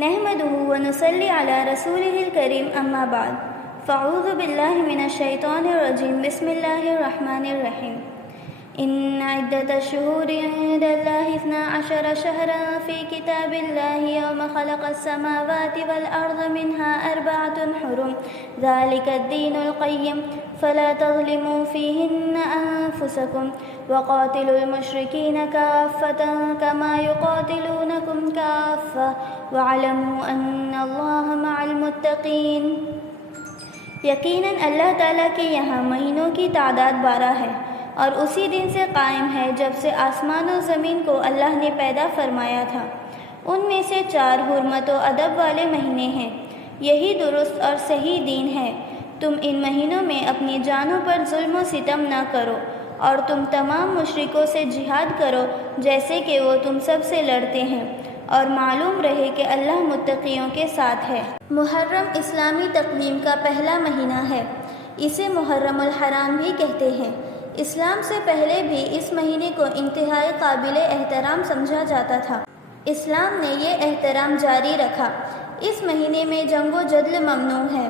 نحمده ونصلي على رسوله الكريم اما بعد فاعوذ بالله من الشيطان الرجيم بسم الله الرحمن الرحيم ان عدة الشهور عند الله 12 شهرا في كتاب الله يوم خلق السماوات والأرض منها 4 حرم ذلك الدين القيم فلا تظلموا فيهن أنفسكم وقاتلوا المشركين كافة كما يقاتلونكم كافة واعلموا أن الله مع المتقين۔ یقیناً اللہ تعالیٰ کے یہاں مہینوں کی تعداد 12 ہے اور اسی دن سے قائم ہے جب سے آسمان و زمین کو اللہ نے پیدا فرمایا تھا۔ ان میں سے 4 حرمت و ادب والے مہینے ہیں، یہی درست اور صحیح دین ہے۔ تم ان مہینوں میں اپنی جانوں پر ظلم و ستم نہ کرو اور تم تمام مشرکوں سے جہاد کرو جیسے کہ وہ تم سب سے لڑتے ہیں، اور معلوم رہے کہ اللہ متقیوں کے ساتھ ہے۔ محرم اسلامی تقویم کا پہلا مہینہ ہے، اسے محرم الحرام بھی کہتے ہیں۔ اسلام سے پہلے بھی اس مہینے کو انتہائی قابل احترام سمجھا جاتا تھا۔ اسلام نے یہ احترام جاری رکھا۔ اس مہینے میں جنگ و جدل ممنوع ہے،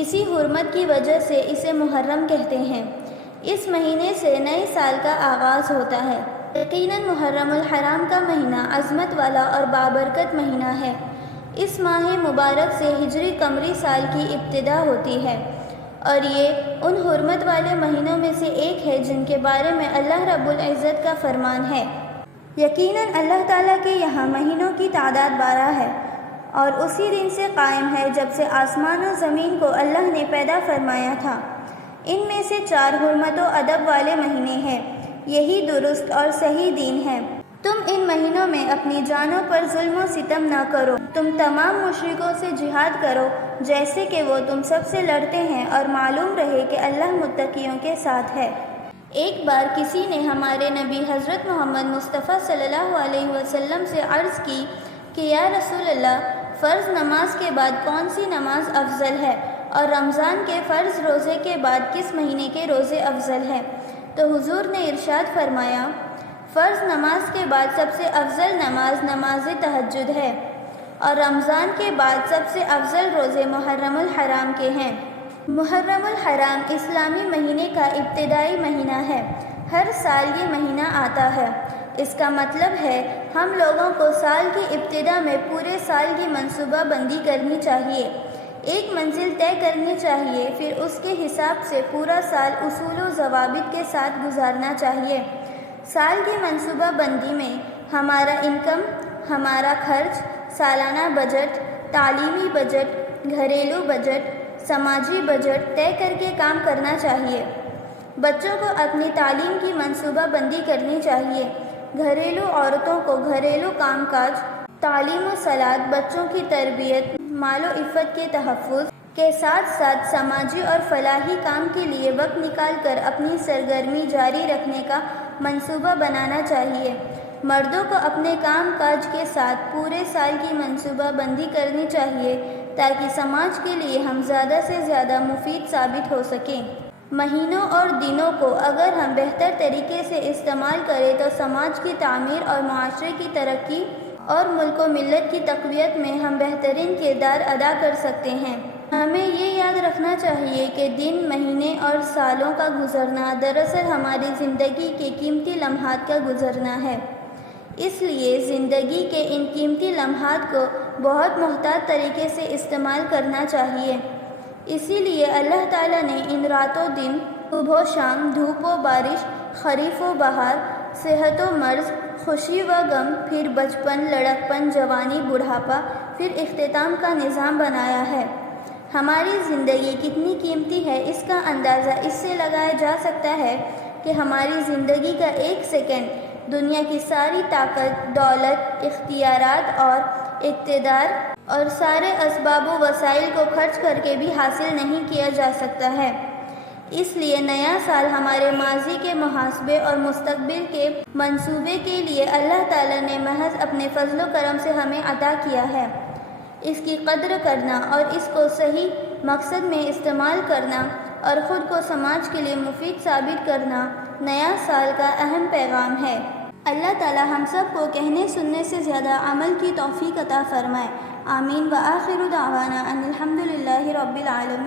اسی حرمت کی وجہ سے اسے محرم کہتے ہیں۔ اس مہینے سے نئے سال کا آغاز ہوتا ہے۔ یقیناً محرم الحرام کا مہینہ عظمت والا اور بابرکت مہینہ ہے۔ اس ماہ مبارک سے ہجری قمری سال کی ابتدا ہوتی ہے، اور یہ ان حرمت والے مہینوں میں سے ایک ہے جن کے بارے میں اللہ رب العزت کا فرمان ہے۔ یقیناً اللہ تعالیٰ کے یہاں مہینوں کی تعداد 12 ہے اور اسی دن سے قائم ہے جب سے آسمان و زمین کو اللہ نے پیدا فرمایا تھا۔ ان میں سے 4 حرمت و ادب والے مہینے ہیں، یہی درست اور صحیح دین ہے۔ تم ان مہینوں میں اپنی جانوں پر ظلم و ستم نہ کرو، تم تمام مشرکوں سے جہاد کرو جیسے کہ وہ تم سب سے لڑتے ہیں، اور معلوم رہے کہ اللہ متقیوں کے ساتھ ہے۔ ایک بار کسی نے ہمارے نبی حضرت محمد مصطفیٰ صلی اللہ علیہ وسلم سے عرض کی کہ یا رسول اللہ، فرض نماز کے بعد کون سی نماز افضل ہے، اور رمضان کے فرض روزے کے بعد کس مہینے کے روزے افضل ہیں؟ تو حضور نے ارشاد فرمایا، فرض نماز کے بعد سب سے افضل نماز نماز تہجد ہے، اور رمضان کے بعد سب سے افضل روزے محرم الحرام کے ہیں۔ محرم الحرام اسلامی مہینے کا ابتدائی مہینہ ہے۔ ہر سال یہ مہینہ آتا ہے۔ اس کا مطلب ہے ہم لوگوں کو سال کی ابتدا میں پورے سال کی منصوبہ بندی کرنی چاہیے، ایک منزل طے کرنی چاہیے، پھر اس کے حساب سے پورا سال اصول و ضوابط کے ساتھ گزارنا چاہیے۔ سال کی منصوبہ بندی میں ہمارا انکم، ہمارا خرچ، سالانہ بجٹ، تعلیمی بجٹ، گھریلو بجٹ، سماجی بجٹ طے کر کے کام کرنا چاہیے۔ بچوں کو اپنی تعلیم کی منصوبہ بندی کرنی چاہیے۔ گھریلو عورتوں کو گھریلو کام کاج، تعلیم و صلاح، بچوں کی تربیت، مال و عفت کے تحفظ کے ساتھ ساتھ سماجی اور فلاحی کام کے لیے وقت نکال کر اپنی سرگرمی جاری رکھنے کا منصوبہ بنانا چاہیے۔ مردوں کو اپنے کام کاج کے ساتھ پورے سال کی منصوبہ بندی کرنی چاہیے تاکہ سماج کے لیے ہم زیادہ سے زیادہ مفید ثابت ہو سکیں۔ مہینوں اور دنوں کو اگر ہم بہتر طریقے سے استعمال کریں تو سماج کی تعمیر اور معاشرے کی ترقی اور ملک و ملت کی تقویت میں ہم بہترین کردار ادا کر سکتے ہیں۔ ہمیں یہ یاد رکھنا چاہیے کہ دن، مہینے اور سالوں کا گزرنا دراصل ہماری زندگی کے قیمتی لمحات کا گزرنا ہے۔ اس لیے زندگی کے ان قیمتی لمحات کو بہت محتاط طریقے سے استعمال کرنا چاہیے۔ اسی لیے اللہ تعالیٰ نے ان رات و دن، صبح و شام، دھوپ و بارش، خریف و بہار، صحت و مرض، خوشی و غم، پھر بچپن، لڑکپن، جوانی، بڑھاپا، پھر اختتام کا نظام بنایا ہے۔ ہماری زندگی کتنی قیمتی ہے اس کا اندازہ اس سے لگایا جا سکتا ہے کہ ہماری زندگی کا ایک سیکنڈ دنیا کی ساری طاقت، دولت، اختیارات اور اقتدار اور سارے اسباب و وسائل کو خرچ کر کے بھی حاصل نہیں کیا جا سکتا ہے۔ اس لیے نیا سال ہمارے ماضی کے محاسبے اور مستقبل کے منصوبے کے لیے اللہ تعالیٰ نے محض اپنے فضل و کرم سے ہمیں عطا کیا ہے۔ اس کی قدر کرنا اور اس کو صحیح مقصد میں استعمال کرنا اور خود کو سماج کے لیے مفید ثابت کرنا نیا سال کا اہم پیغام ہے۔ اللہ تعالی ہم سب کو کہنے سننے سے زیادہ عمل کی توفیق عطا فرمائے. آمین. وآخر دعوانا ان الحمد للہ رب العالمین.